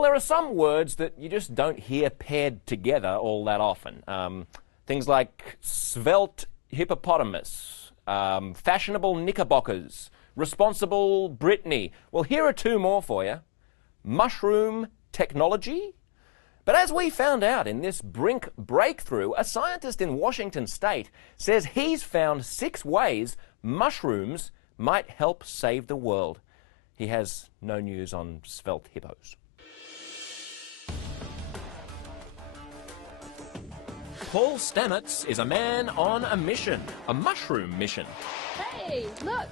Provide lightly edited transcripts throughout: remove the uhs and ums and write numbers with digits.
Well, there are some words that you just don't hear paired together all that often. Things like svelte hippopotamus, fashionable knickerbockers, responsible Brittany. Well, here are two more for you. Mushroom technology. But as we found out in this Brink breakthrough, a scientist in Washington State says he's found 6 ways mushrooms might help save the world. He has no news on svelte hippos. Paul Stamets is a man on a mission, a mushroom mission. Hey, look!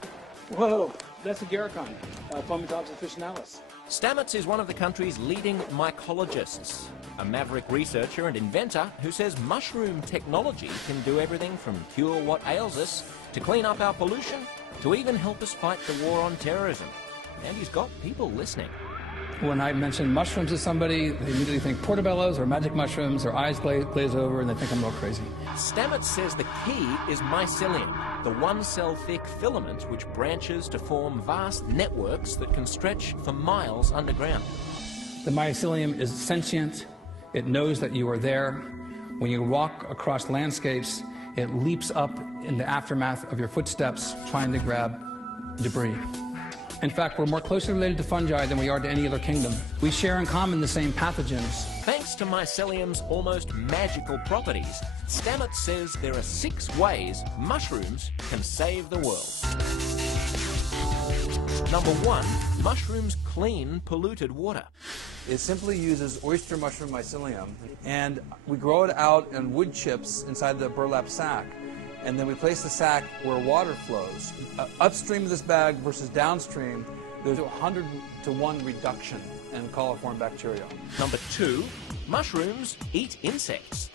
Whoa, that's a Garicon, Fomitopsis officinalis. Stamets is one of the country's leading mycologists, a maverick researcher and inventor who says mushroom technology can do everything from cure what ails us, to clean up our pollution, to even help us fight the war on terrorism. And he's got people listening. When I mention mushrooms to somebody, they immediately think portobellos or magic mushrooms, their eyes glaze over, and they think I'm a little crazy. Stamets says the key is mycelium, the one-cell-thick filament which branches to form vast networks that can stretch for miles underground. The mycelium is sentient. It knows that you are there. When you walk across landscapes, it leaps up in the aftermath of your footsteps, trying to grab debris. In fact, we're more closely related to fungi than we are to any other kingdom. We share in common the same pathogens. Thanks to mycelium's almost magical properties, Stamets says there are 6 ways mushrooms can save the world. Number 1, mushrooms clean polluted water. It simply uses oyster mushroom mycelium, and we grow it out in wood chips inside the burlap sac. And then we place the sac where water flows. Upstream of this bag versus downstream, there's a 100-to-1 reduction in coliform bacteria. Number 2, mushrooms eat insects.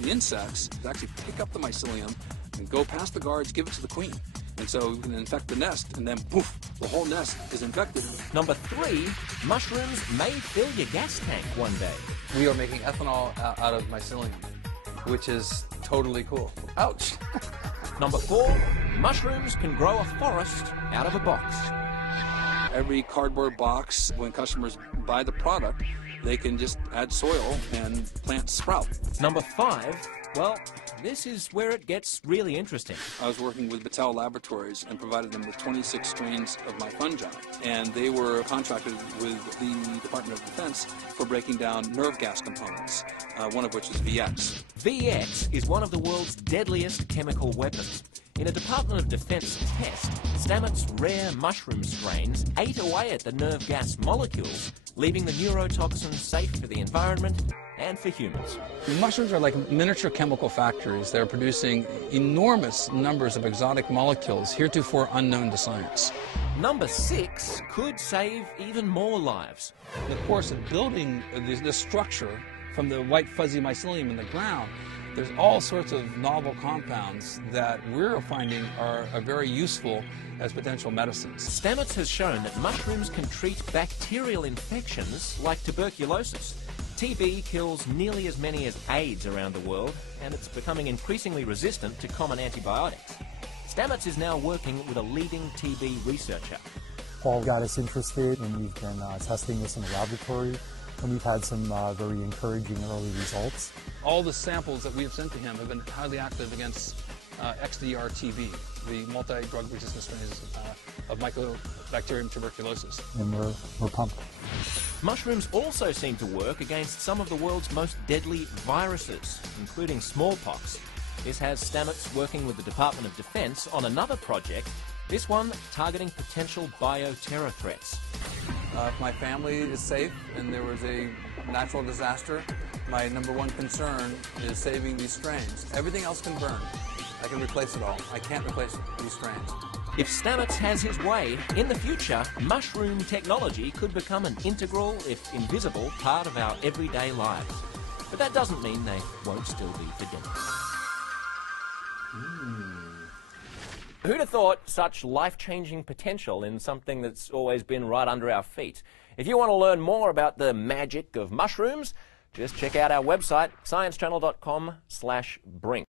The insects actually pick up the mycelium and go past the guards, give it to the queen. And so we can infect the nest, and then poof, the whole nest is infected. Number 3, mushrooms may fill your gas tank one day. We are making ethanol out of mycelium, which is totally cool. Ouch! Number 4, mushrooms can grow a forest out of a box. Every cardboard box, when customers buy the product, they can just add soil and plants sprout. Number 5, well, this is where it gets really interesting. I was working with Battelle Laboratories and provided them with 26 strains of my fungi, and they were contracted with the Department of Defense for breaking down nerve gas components, one of which is VX. VX is one of the world's deadliest chemical weapons. In a Department of Defense test, Stamets' rare mushroom strains ate away at the nerve gas molecules, leaving the neurotoxins safe for the environment and for humans. Mushrooms are like miniature chemical factories. They're producing enormous numbers of exotic molecules heretofore unknown to science. Number 6 could save even more lives. In the course of building this structure from the white fuzzy mycelium in the ground, there's all sorts of novel compounds that we're finding are very useful as potential medicines. Stamets has shown that mushrooms can treat bacterial infections like tuberculosis. TB kills nearly as many as AIDS around the world, and it's becoming increasingly resistant to common antibiotics. Stamets is now working with a leading TB researcher. Paul got us interested, and we've been testing this in the laboratory, and we've had some very encouraging early results. All the samples that we have sent to him have been highly active against XDR-TB, the multi-drug resistant strains of Mycobacterium tuberculosis. And we're pumped. Mushrooms also seem to work against some of the world's most deadly viruses, including smallpox. This has Stamets working with the Department of Defense on another project, this one targeting potential bioterror threats. If my family is safe and there was a natural disaster, my #1 concern is saving these strains. Everything else can burn. I can replace it all. I can't replace these strains. If Stamets has his way, in the future, mushroom technology could become an integral, if invisible, part of our everyday lives. But that doesn't mean they won't still be for dinner. Who'd have thought such life-changing potential in something that's always been right under our feet? If you want to learn more about the magic of mushrooms, just check out our website, sciencechannel.com/Brink.